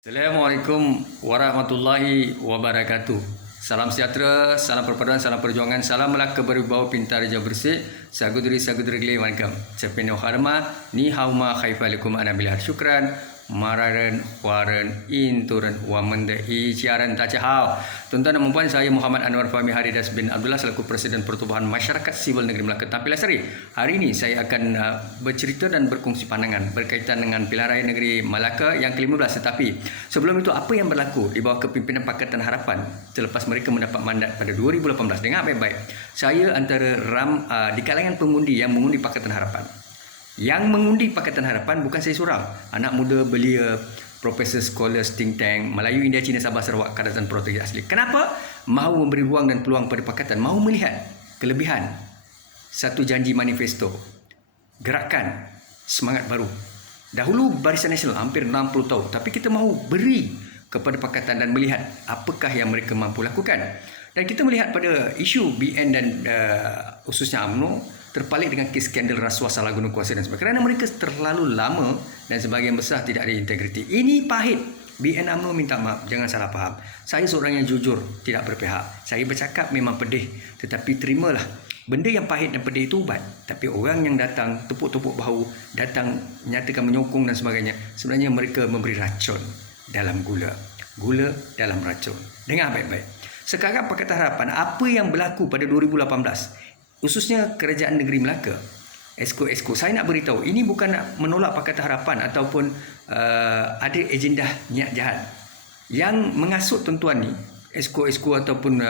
Assalamualaikum warahmatullahi wabarakatuh. Salam sejahtera, salam perpaduan, salam perjuangan, salam melaka berwibawa pintar raja bersih. Sagudri geli wankam. Cepeno harma ni hauma khaifalikum ana bilhar syukran. Mararan waran inturan wamanda iciaran tacahau. Tuan-tuan dan puan, saya Muhammad Anwar Fahmi Haridas bin Abdullah selaku Presiden Pertubuhan Masyarakat Sivil Negeri Melaka Tampil Seri. Hari ini saya akan bercerita dan berkongsi pandangan berkaitan dengan Pilihan Raya Negeri Melaka yang ke-15. Tetapi sebelum itu, apa yang berlaku di bawah kepimpinan Pakatan Harapan selepas mereka mendapat mandat pada 2018? Dengar baik-baik. Saya antara di kalangan pengundi yang mengundi Pakatan Harapan. Yang mengundi Pakatan Harapan bukan saya seorang. Anak muda belia, profesor, scholar, think tank, Melayu, India, Cina, Sabah, Sarawak, Kedatangan Portugis asli. Kenapa? Mahu memberi ruang dan peluang pada Pakatan. Mahu melihat kelebihan satu janji manifesto, gerakan, semangat baru. Dahulu Barisan Nasional hampir 60 tahun. Tapi kita mahu beri kepada Pakatan dan melihat apakah yang mereka mampu lakukan. Dan kita melihat pada isu BN dan khususnya UMNO terpalit dengan kes skandal rasuah salah guna kuasa dan sebagainya. Kerana mereka terlalu lama dan sebahagian besar tidak ada integriti. Ini pahit. BN UMNO minta maaf, jangan salah faham. Saya seorang yang jujur, tidak berpihak. Saya bercakap memang pedih, tetapi terimalah. Benda yang pahit dan pedih itu ubat. Tapi orang yang datang tepuk-tepuk bahu, datang nyatakan menyokong dan sebagainya, sebenarnya mereka memberi racun dalam gula. Gula dalam racun. Dengar baik-baik. Sekarang Pakatan Harapan, apa yang berlaku pada 2018? Khususnya Kerajaan Negeri Melaka, Esko, saya nak beritahu, ini bukan nak menolak Pakatan Harapan ataupun ada agenda niat jahat. Yang mengasut tuan-tuan ni, Esko ataupun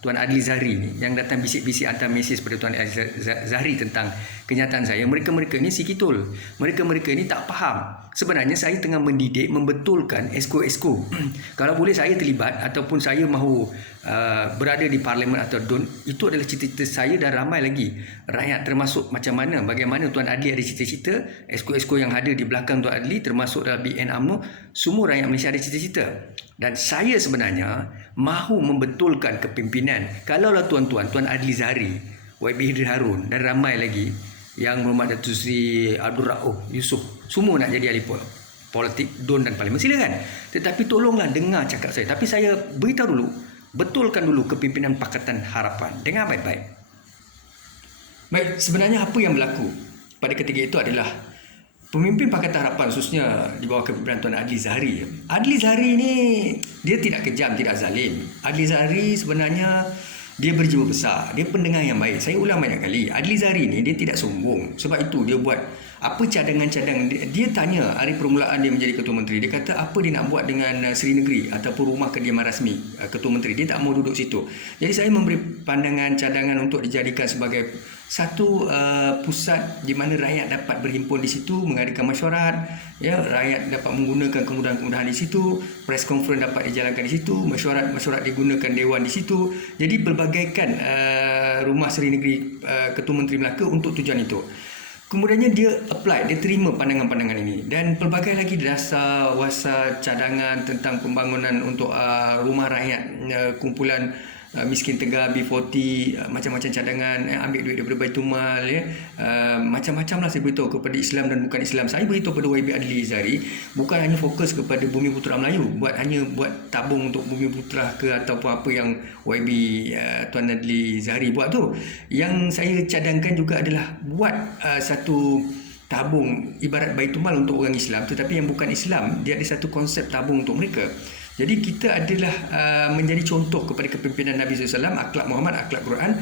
Tuan Adli Zahri ni, yang datang bisik-bisik hantar mesej pada Tuan Adli Zahri tentang kenyataan saya, mereka ni sikitul. Mereka ni tak faham. Sebenarnya saya tengah mendidik, membetulkan Esko. Kalau boleh saya terlibat ataupun saya mahu berada di parlimen atau DUN, itu adalah cita-cita saya dan ramai lagi rakyat, termasuk bagaimana Tuan Adli ada cita-cita, Esko yang ada di belakang Tuan Adli termasuk dalam BN UMNO, semua rakyat Malaysia ada cita-cita. Dan saya sebenarnya mahu membetulkan kepimpinan. Kalaulah tuan-tuan, Tuan Adli Zahri, YB Hidri Harun dan ramai lagi yang Muhammad Datuk Seri Abdul Rauf Yusof, semua nak jadi ahli politik DUN dan parlimen, silakan. Tetapi tolonglah dengar cakap saya. Tapi saya beritahu dulu, betulkan dulu kepimpinan Pakatan Harapan. Dengar baik-baik. Baik, sebenarnya apa yang berlaku pada ketika itu adalah pemimpin Pakatan Harapan, khususnya di bawah kepimpinan Tuan Adli Zahri. Adli Zahri ni dia tidak kejam, tidak zalim. Adli Zahri sebenarnya dia berjiwa besar, dia pendengar yang baik. Saya ulang banyak kali, Adli Zahri ni dia tidak sombong. Sebab itu dia buat apa cadangan-cadangan. Dia tanya hari permulaan dia menjadi Ketua Menteri, dia kata apa dia nak buat dengan Seri Negeri ataupun rumah kediaman rasmi Ketua Menteri. Dia tak mau duduk situ. Jadi saya memberi pandangan, cadangan untuk dijadikan sebagai satu pusat di mana rakyat dapat berhimpun di situ, mengadakan mesyuarat, ya, rakyat dapat menggunakan kemudahan-kemudahan di situ, press conference dapat dijalankan di situ, mesyuarat digunakan dewan di situ. Jadi pelbagaikan rumah Seri Negeri Ketua Menteri Melaka untuk tujuan itu. Kemudiannya dia apply, dia terima pandangan-pandangan ini, dan pelbagai lagi dasar wasa cadangan tentang pembangunan untuk rumah rakyat, kumpulan miskin tegar B40, macam-macam cadangan, ambil duit daripada Baitul Mal, ya, macam-macam lah saya beritahu kepada Islam dan bukan Islam. Saya beritahu kepada YB Adli Zahri, bukan hanya fokus kepada Bumi Putera Melayu, hanya buat tabung untuk Bumi Putera ke ataupun apa yang YB Tuan Adli Zahri buat tu. Yang saya cadangkan juga adalah buat satu tabung ibarat Baitul Mal untuk orang Islam, tetapi yang bukan Islam, dia ada satu konsep tabung untuk mereka. Jadi kita adalah menjadi contoh kepada kepimpinan Nabi SAW, akhlak Muhammad, akhlak Quran,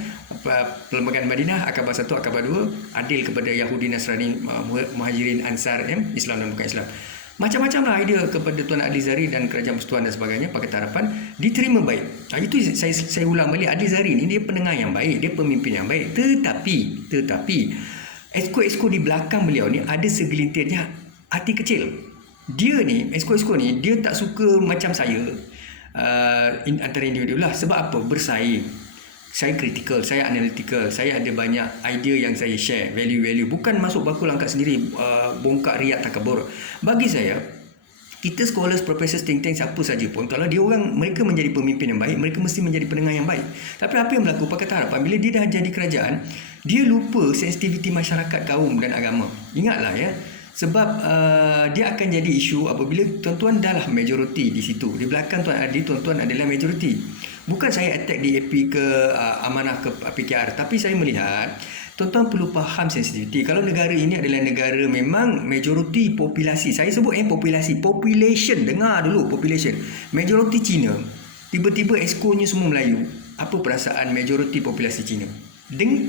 Perlembagaan Madinah, Akabah 1, Akabah 2, adil kepada Yahudi, Nasrani, Muhajirin, Ansar, Islam dan bukan Islam. Macam-macam lah idea kepada Tuan Adli Zahri dan Kerajaan Persekutuan dan sebagainya. Pakatan Harapan diterima baik. Itu saya ulang balik, Adli Zahri ni dia pendengar yang baik, dia pemimpin yang baik. Tetapi Esko di belakang beliau ni ada segelintirnya hati kecil. Dia ni, Esko ni, dia tak suka macam saya, antara individu lah. Sebab apa? Bersaing. Saya kritikal, saya analytical, saya ada banyak idea yang saya share, value-value. Bukan masuk bakul angkat sendiri, bongkak riak takabur. Bagi saya, kita scholars, professors, think tank, siapa saja pun, kalau mereka menjadi pemimpin yang baik, mereka mesti menjadi pendengar yang baik. Tapi apa yang berlaku Pakatan Harapan, bila dia dah jadi kerajaan, dia lupa sensitiviti masyarakat, kaum dan agama. Ingatlah, ya, Sebab dia akan jadi isu apabila tuan-tuan dah lah majoriti di situ. Di belakang Tuan Adli, tuan-tuan adalah majoriti. Bukan saya attack DAP ke amanah ke PKR, tapi saya melihat tuan-tuan perlu faham sensitiviti. Kalau negara ini adalah negara memang majoriti populasi, saya sebut population, dengar dulu population. Majoriti Cina, tiba-tiba exco-nya semua Melayu. Apa perasaan majoriti populasi Cina?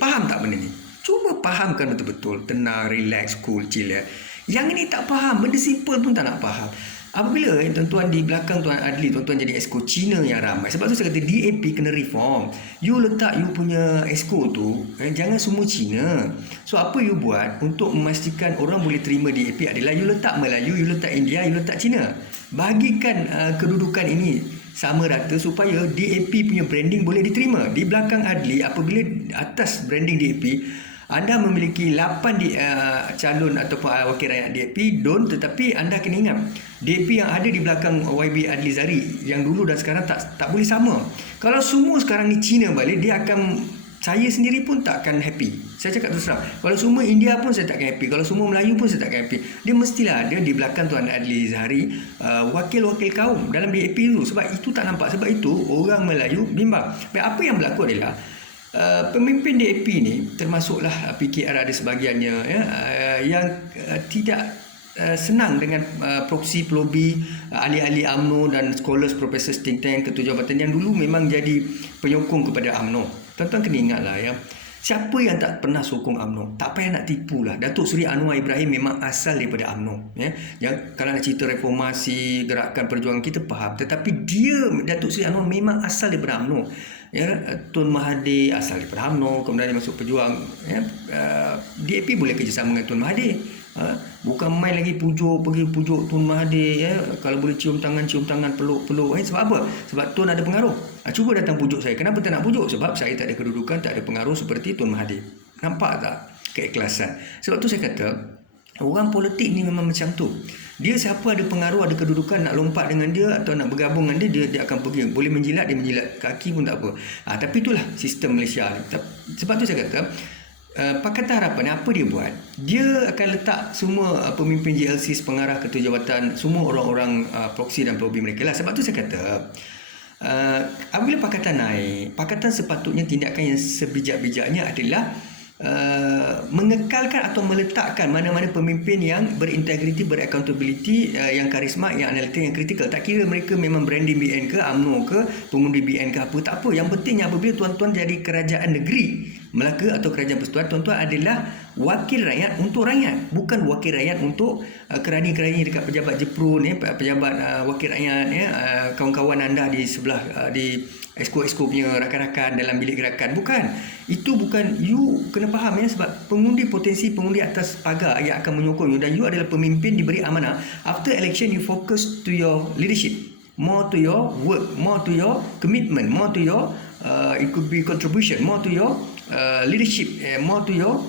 Faham tak benda ni? Cuba fahamkan betul-betul, tenang, relax, cool, chill ya. Yang ini tak faham, benda simple pun tak nak faham. Apabila tuan-tuan di belakang Tuan Adli, tuan-tuan jadi exco Cina yang ramai. Sebab tu saya kata DAP kena reform. You letak you punya exco tu, jangan semua Cina. So apa you buat untuk memastikan orang boleh terima DAP adalah you letak Melayu, you letak India, you letak Cina. Bahagikan kedudukan ini sama rata supaya DAP punya branding boleh diterima. Di belakang Adli, apabila atas branding DAP, anda memiliki 8 calon ataupun wakil rakyat DAP, tetapi anda kena ingat DAP yang ada di belakang YB Adli Zari yang dulu dan sekarang tak boleh sama. Kalau semua sekarang ni Cina balik, saya sendiri pun tak akan happy. Saya cakap terus terang, kalau semua India pun saya tak akan happy, kalau semua Melayu pun saya tak akan happy. Dia mestilah ada di belakang Tuan Adli Zahari wakil-wakil kaum dalam DAP itu. Sebab itu tak nampak. Sebab itu orang Melayu bimbang. Apa yang berlaku adalah pemimpin DAP ni, termasuklah PKR ada sebahagiannya yang tidak senang dengan proksi pelobi ahli-ahli UMNO dan scholars professor think tank ketua jabatan yang dulu memang jadi penyokong kepada UMNO. Tuan-tuan kena ingatlah ya, siapa yang tak pernah sokong UMNO, tak payah nak tipu lah. Datuk Seri Anwar Ibrahim memang asal daripada UMNO ya. Kalau nak cerita reformasi, gerakan perjuangan, kita faham. Tetapi Datuk Seri Anwar memang asal daripada UMNO ya. Tun Mahathir asal daripada UMNO, kemudian dia masuk Pejuang ya. DAP boleh kerjasama dengan Tun Mahathir. Bukan main lagi pergi pujuk Tun Mahathir ya. Kalau boleh cium tangan, peluk. Sebab apa? Sebab Tun ada pengaruh. Cuba datang pujuk saya. Kenapa tak nak pujuk? Sebab saya tak ada kedudukan, tak ada pengaruh seperti Tun Mahathir. Nampak tak keikhlasan? Sebab tu saya kata orang politik ni memang macam tu. Dia siapa ada pengaruh, ada kedudukan, nak lompat dengan dia atau nak bergabung dengan dia akan pergi. Boleh menjilat, dia menjilat kaki pun tak apa. Tapi itulah sistem Malaysia. Sebab tu saya kata Pakatan Harapan apa dia buat? Dia akan letak semua pemimpin JLC, pengarah ketua jabatan, semua orang-orang proksi dan pelobi mereka lah. Sebab tu saya kata apabila Pakatan naik, Pakatan sepatutnya tindakan yang sebijak-bijaknya adalah mengekalkan atau meletakkan mana-mana pemimpin yang berintegriti, beraccountability, yang karisma, yang analitik, yang kritikal. Tak kira mereka memang branding BN ke, UMNO ke, pengundi BN ke, apa, tak apa. Yang pentingnya apabila tuan-tuan jadi kerajaan negeri Melaka atau kerajaan persekutuan, tuan-tuan adalah wakil rakyat untuk rakyat, bukan wakil rakyat untuk kerani-kerani dekat pejabat jepun, pejabat wakil rakyat, kawan-kawan anda di sebelah di exco punya rakan-rakan dalam bilik gerakan. Bukan. Itu bukan. You kena faham ya, sebab potensi pengundi atas pagar yang akan menyokong you, dan you adalah pemimpin diberi amanah. After election, you focus to your leadership, more to your work, more to your commitment, more to your it could be contribution, more to your leadership, more to your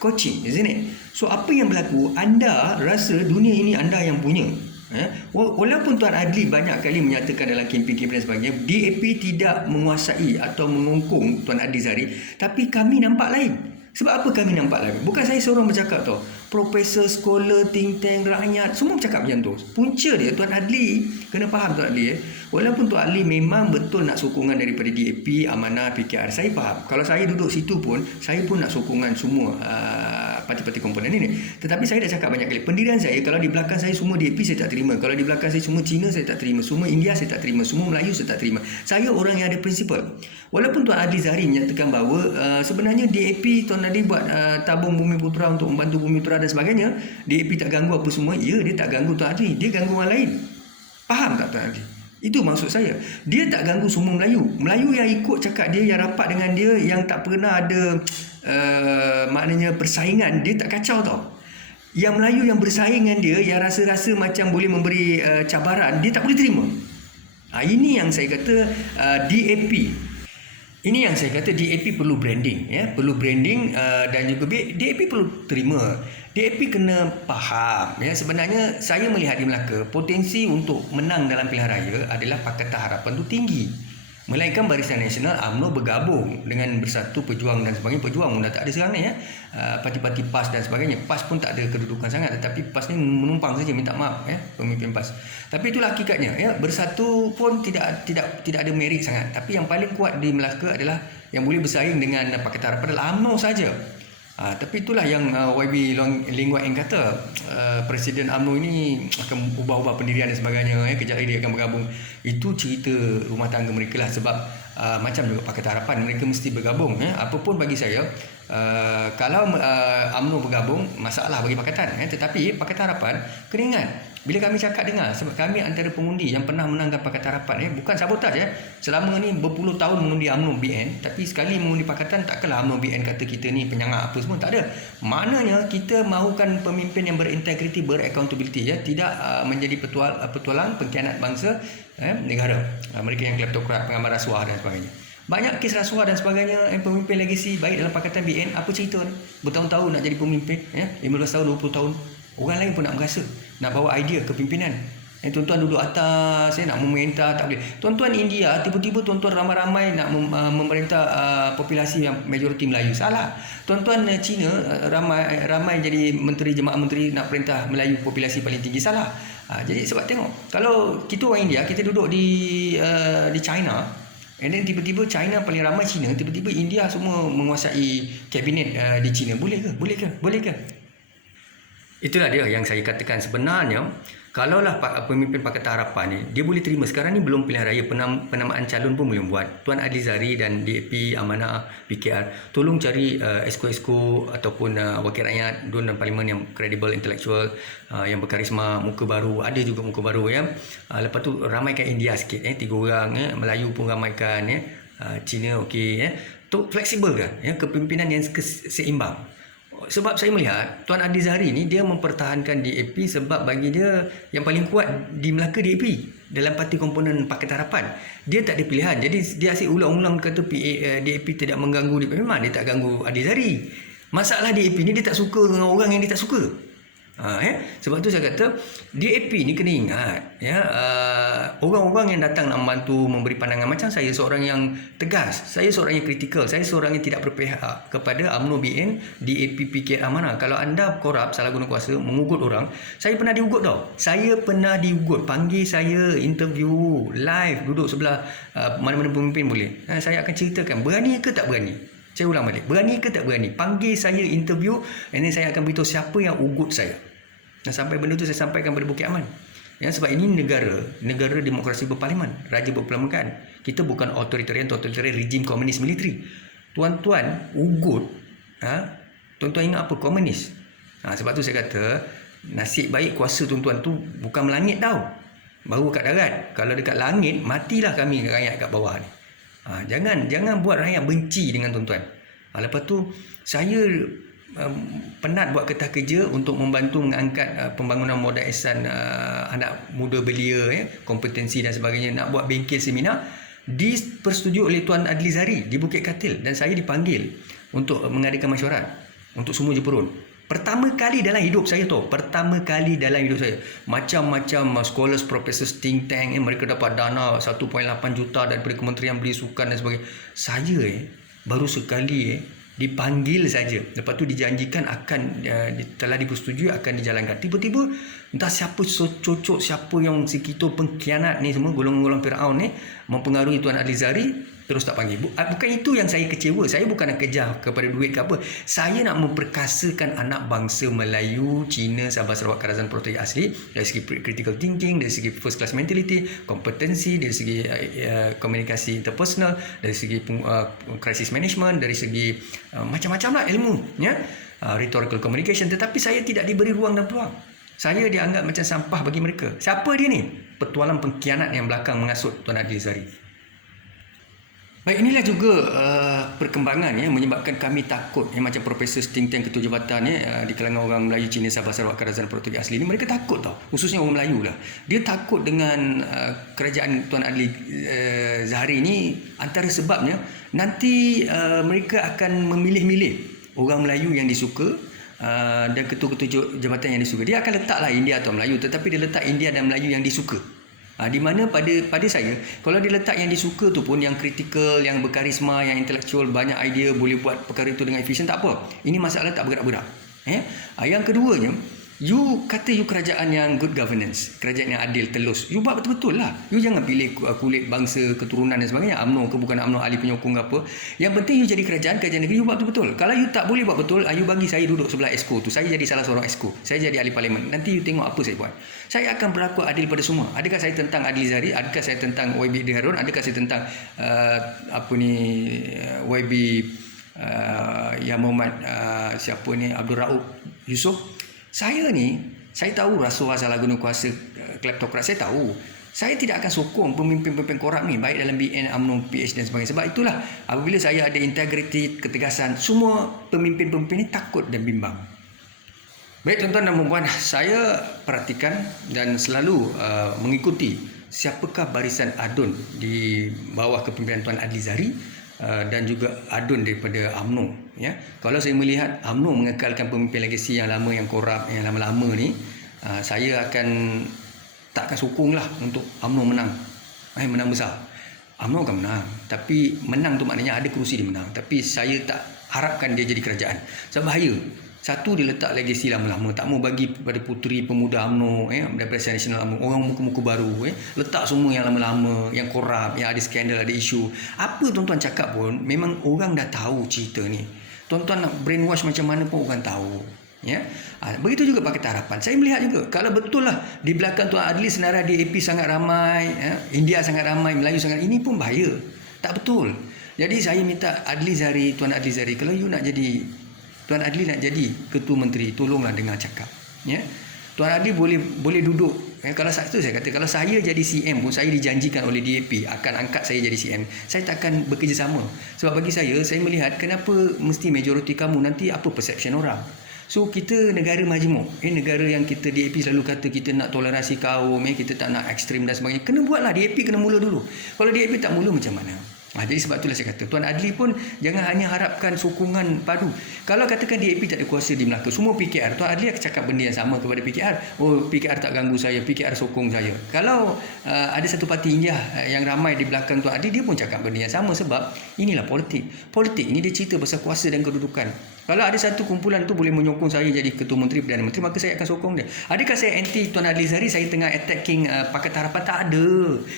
coaching, isn't it? So apa yang berlaku, anda rasa dunia ini anda yang punya. Walaupun Tuan Adli banyak kali menyatakan dalam kempen dan sebagainya, DAP tidak menguasai atau mengungkung Tuan Adli Zahari, tapi kami nampak lain. Sebab apa kami nampak lain? Bukan saya seorang bercakap tau. Profesor, scholar, think tank, rakyat, semua bercakap macam tu. Punca dia Tuan Adli, kena faham Tuan Adli walaupun Tuan Adli memang betul nak sokongan daripada DAP, Amanah, PKR, saya faham. Kalau saya duduk situ pun, saya pun nak sokongan semua parti-parti komponen ini. Tetapi saya dah cakap banyak kali, pendirian saya, kalau di belakang saya semua DAP, saya tak terima. Kalau di belakang saya semua Cina, saya tak terima. Semua India, saya tak terima. Semua Melayu, saya tak terima. Saya orang yang ada prinsipal. Walaupun Tuan Adli Zahari menyatakan bahawa sebenarnya DAP, Tuan Adli buat tabung Bumi Putera untuk membantu Bumi Putera dan sebagainya, DAP tak ganggu apa semua. Ya, dia tak ganggu Tuan Adli, dia ganggu orang lain. Faham tak Tuan Adli? Itu maksud saya. Dia tak ganggu semua Melayu. Melayu yang ikut cakap dia, yang rapat dengan dia, yang tak pernah ada maknanya persaingan, dia tak kacau tau. Yang Melayu yang bersaing dengan dia, yang rasa-rasa macam boleh memberi cabaran, dia tak boleh terima. Ini yang saya kata DAP. Ini yang saya kata DAP perlu branding, ya, perlu branding dan juga DAP perlu terima. DAP kena faham, ya, sebenarnya saya melihat di Melaka potensi untuk menang dalam pilihan raya adalah Pakatan Harapan tu tinggi. Melainkan Barisan Nasional UMNO bergabung dengan Bersatu Pejuang dan sebagainya. Pejuang pun dah tak ada sekarang ni ya. Parti-parti PAS dan sebagainya. PAS pun tak ada kedudukan sangat, tetapi PAS ni menumpang saja, minta maaf ya, pemimpin PAS. Tapi itulah hakikatnya ya. Bersatu pun tidak ada merit sangat. Tapi yang paling kuat di Melaka adalah yang boleh bersaing dengan Pakatan Harapan adalah UMNO saja. Tapi itulah yang YB Ling Wai Eng kata, Presiden UMNO ini akan ubah-ubah pendirian dan sebagainya ya, kejap lagi dia akan bergabung. Itu cerita rumah tangga mereka lah, sebab macam juga Pakatan Harapan, mereka mesti bergabung ya. Apapun bagi saya, kalau UMNO bergabung, masalah bagi Pakatan ya. Tetapi Pakatan Harapan kena ingat, bila kami cakap dengar, sebab kami antara pengundi yang pernah menangkan Pakatan Harapan ya, bukan sabotaj ya. Selama ni berpuluh tahun mengundi UMNO BN, tapi sekali mengundi Pakatan, takkanlah UMNO BN kata kita ni penyangak apa semua, tak ada. Maknanya kita mahukan pemimpin yang berintegriti, beraccountability ya, tidak menjadi petualang pengkhianat bangsa negara. Mereka yang kleptokrat, pengambil rasuah dan sebagainya. Banyak kes rasuah dan sebagainya, pemimpin legasi baik dalam Pakatan BN, apa cerita ni? Bertahun-tahun nak jadi pemimpin ya, 15 tahun, 20 tahun. Orang lain pun nak merasa, nak bawa idea kepimpinan. Tuan-tuan duduk atas, nak memerintah, tak boleh. Tuan-tuan India, tiba-tiba tuan-tuan ramai-ramai nak memerintah populasi yang majoriti Melayu. Salah. Tuan-tuan Cina, ramai jadi menteri, jemaah menteri nak perintah Melayu populasi paling tinggi. Salah. Jadi sebab tengok, kalau kita orang India, kita duduk di China, and then tiba-tiba China paling ramai Cina, tiba-tiba India semua menguasai kabinet di China. Boleh ke? Boleh ke? Boleh ke? Itulah dia yang saya katakan, sebenarnya kalaulah pemimpin Pakatan Harapan ni dia boleh terima, sekarang ni belum pilihan raya, penamaan calon pun belum buat. Tuan Adli Zari dan DAP Amanah PKR, tolong cari esko-esko ataupun wakil rakyat DUN dan Parlimen yang kredibel, intelektual, yang berkarisma, muka baru, ada juga muka baru ya. Lepas tu ramaikan India sikit 3 orang Melayu pun ramaikan Cina okey ya. Tu fleksibel kan ya, kepimpinan yang seimbang. Sebab saya melihat Tuan Adli Zahari ni dia mempertahankan DAP sebab bagi dia yang paling kuat di Melaka DAP dalam parti komponen Pakatan Harapan. Dia tak ada pilihan. Jadi dia asyik ulang-ulang kata DAP tidak mengganggu DAP. Memang dia tak ganggu Adli Zahari. Masalah DAP ni dia tak suka dengan orang yang dia tak suka. Sebab tu saya kata DAP ni kena ingat ya, orang-orang yang datang nak membantu, memberi pandangan, macam saya seorang yang tegas, saya seorang yang kritikal, saya seorang yang tidak berpihak kepada UMNO BN, DAP PKR Amanah. Kalau anda korup, salah guna kuasa, mengugut orang, saya pernah diugut tau. Saya pernah diugut, panggil saya interview live, duduk sebelah mana-mana pemimpin boleh. Saya akan ceritakan berani ke tak berani. Saya ulang balik, berani ke tak berani. Panggil saya interview, and then saya akan beritahu siapa yang ugut saya. Dan sampai benda tu saya sampaikan pada Bukit Aman. Ya, sebab ini negara demokrasi berparlimen, raja berperlembagaan. Kita bukan authoritarian rejim komunis militeri. Tuan-tuan ugut, tuan-tuan ingat apa? Komunis. Sebab tu saya kata nasib baik kuasa tuan-tuan tu bukan melangit tau, baru kat darat. Kalau dekat langit, matilah kami rakyat kat bawah ni. Jangan buat rakyat benci dengan tuan-tuan. Lepas tu saya penat buat ketah kerja untuk membantu mengangkat pembangunan modal ihsan anak muda belia, kompetensi dan sebagainya, nak buat bengkel seminar, dipersetujui oleh Tuan Adli Zahari di Bukit Katil, dan saya dipanggil untuk mengadakan mesyuarat untuk semua jepurun. Pertama kali dalam hidup saya tu, macam-macam scholars, professors, think tank, mereka dapat dana 1.8 juta daripada Kementerian Belia Sukan dan sebagainya. Saya baru sekali dipanggil saja, lepas tu dijanjikan akan telah dipersetujui akan dijalankan. Tiba-tiba entah siapa cocok, siapa yang sekitar pengkhianat ni semua, golongan-golongan Firaun ni mempengaruhi Tuan Adli Zahari, terus tak panggil. Bukan itu yang saya kecewa. Saya bukan nak kejar kepada duit ke apa. Saya nak memperkasakan anak bangsa Melayu, Cina, Sabah, Sarawak, Karazan, Pulau Terengganu asli, dari segi critical thinking, dari segi first class mentality, kompetensi, dari segi komunikasi interpersonal, dari segi crisis management, dari segi macam-macam lah ilmu ya, rhetorical communication. Tetapi saya tidak diberi ruang dan peluang. Saya dianggap macam sampah bagi mereka. Siapa dia ni? Petualang pengkhianat yang belakang mengasut Tuan Adli Zahari. Baik, inilah juga perkembangan menyebabkan kami takut macam Profesor think tank ketua jabatan di kalangan orang Melayu, Cina, Sabah, Sarawak, Karazan, Pulau Terengganu asli ni, mereka takut tau, khususnya orang Melayu lah. Dia takut dengan kerajaan Tuan Adli Zahari ni, antara sebabnya nanti mereka akan memilih-milih orang Melayu yang disuka dan ketua-ketua jabatan yang disuka. Dia akan letaklah India atau Melayu, tetapi dia letak India dan Melayu yang disuka. Di mana pada saya, kalau dia letak yang disuka tu pun, yang kritikal, yang berkarisma, yang intelektual, banyak idea, boleh buat perkara itu dengan efisien, tak apa. Ini masalah tak bergerak-gerak. Yang keduanya, you kata you kerajaan yang good governance, kerajaan yang adil, telus. You buat betul-betul lah. You jangan pilih kulit bangsa, keturunan dan sebagainya. UMNO ke bukan UMNO, ahli penyokong ke apa. Yang penting you jadi kerajaan negeri, you buat betul-betul. Kalau you tak boleh buat betul, you bagi saya duduk sebelah exco tu. Saya jadi salah seorang exco. Saya jadi ahli parlimen. Nanti you tengok apa saya buat. Saya akan berlaku adil pada semua. Adakah saya tentang Adli Zari? Adakah saya tentang YB Harun? Adakah saya tentang YB yang Muhammad siapa ni, Abdul Rauf Yusof? Saya tahu rasuah, salah guna kuasa, kleptokrat, saya tahu. Saya tidak akan sokong pemimpin-pemimpin korup ni, baik dalam BN, UMNO, PH dan sebagainya. Sebab itulah apabila saya ada integriti, ketegasan, semua pemimpin-pemimpin ni takut dan bimbang. Baik tuan-tuan dan puan-puan, saya perhatikan dan selalu mengikuti siapakah barisan adun di bawah kepimpinan Tuan Adli Zari dan juga adun daripada UMNO. Kalau saya melihat UMNO mengekalkan pemimpin legasi yang lama, yang korup, yang lama-lama ni, saya tak akan sokong lah untuk UMNO menang. Menang besar. UMNO akan menang, tapi menang tu maknanya ada kerusi dia menang. Tapi saya tak harapkan dia jadi kerajaan. Sebab bahaya. Satu, dia letak legasi lama-lama, tak mau bagi pada puteri pemuda UMNO, daripada Parti Nasional UMNO, orang muka-muka baru, letak semua yang lama-lama, yang korup, yang ada skandal, ada isu. Apa tuan-tuan cakap pun memang orang dah tahu cerita ni. Tuan-tuan nak brainwash macam mana pun orang tahu. Begitu juga Pakatan Harapan. Saya melihat juga, kalau betul lah di belakang Tuan Adli senarai DAP sangat ramai, India sangat ramai, Melayu sangat, ini pun bahaya. Tak betul. Jadi saya minta Tuan Adli Zari, kalau you nak jadi Tuan Adli nak jadi Ketua Menteri, tolonglah dengar cakap. Tuan Adli boleh duduk. Kalau saya kata, kalau saya jadi CM pun, saya dijanjikan oleh DAP akan angkat saya jadi CM, saya takkan bekerjasama. Sebab bagi saya melihat kenapa mesti majoriti kamu, nanti apa perception orang. So kita negara majmuk, negara yang kita DAP selalu kata kita nak toleransi kaum, kita tak nak ekstrim dan sebagainya. Kena buatlah, DAP kena mula dulu. Kalau DAP tak mula macam mana? Jadi sebab itulah saya kata, Tuan Adli pun jangan hanya harapkan sokongan padu. Kalau katakan DAP tak ada kuasa di Melaka, semua PKR, Tuan Adli akan cakap benda yang sama kepada PKR. Oh, PKR tak ganggu saya, PKR sokong saya. Kalau ada satu parti India yang ramai di belakang Tuan Adli, dia pun cakap benda yang sama. Sebab inilah politik. Politik ini dia cerita pasal kuasa dan kedudukan. Kalau ada satu kumpulan tu boleh menyokong saya jadi Ketua Menteri, Perdana Menteri, maka saya akan sokong dia. Adakah saya anti Tuan Adli Zari, saya tengah attacking Pakatan Harapan? Tak ada.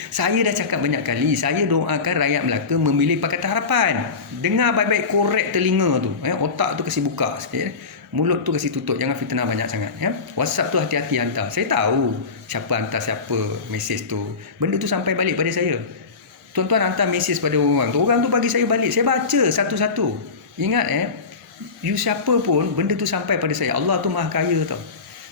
Saya dah cakap banyak kali, saya doakan rakyat Melaka memilih Pakatan Harapan. Dengar baik-baik, korek telinga tu. Otak tu kasi buka sikit. Mulut tu kasi tutup, jangan fitnah banyak sangat. WhatsApp tu hati-hati hantar. Saya tahu siapa hantar siapa mesej tu. Benda tu sampai balik pada saya. Tuan-tuan hantar mesej pada orang tu, orang tu bagi saya balik. Saya baca satu-satu. Ingat you siapa pun, benda tu sampai pada saya. Allah tu maha kaya tau.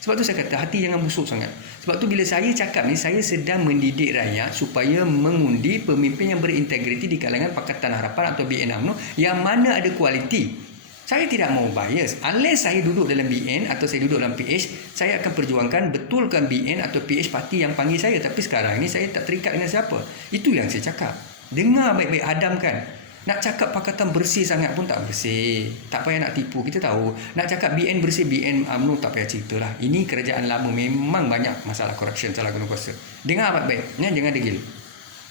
Sebab tu saya kata, hati jangan busuk sangat. Sebab tu bila saya cakap ni, saya sedang mendidik rakyat supaya mengundi pemimpin yang berintegriti di kalangan Pakatan Harapan atau BN UMNO yang mana ada kualiti. Saya tidak mau bias. Unless saya duduk dalam BN atau saya duduk dalam PH, saya akan perjuangkan betulkan BN atau PH parti yang panggil saya. Tapi sekarang ni saya tak terikat dengan siapa. Itu yang saya cakap. Dengar baik-baik, hadamkan. Nak cakap Pakatan bersih sangat pun tak bersih. Tak payah nak tipu. Kita tahu. Nak cakap BN bersih, BN UMNO tak payah ceritalah. Ini kerajaan lama, memang banyak masalah corruption, salah guna kuasa. Dengar baik-baik. Jangan degil.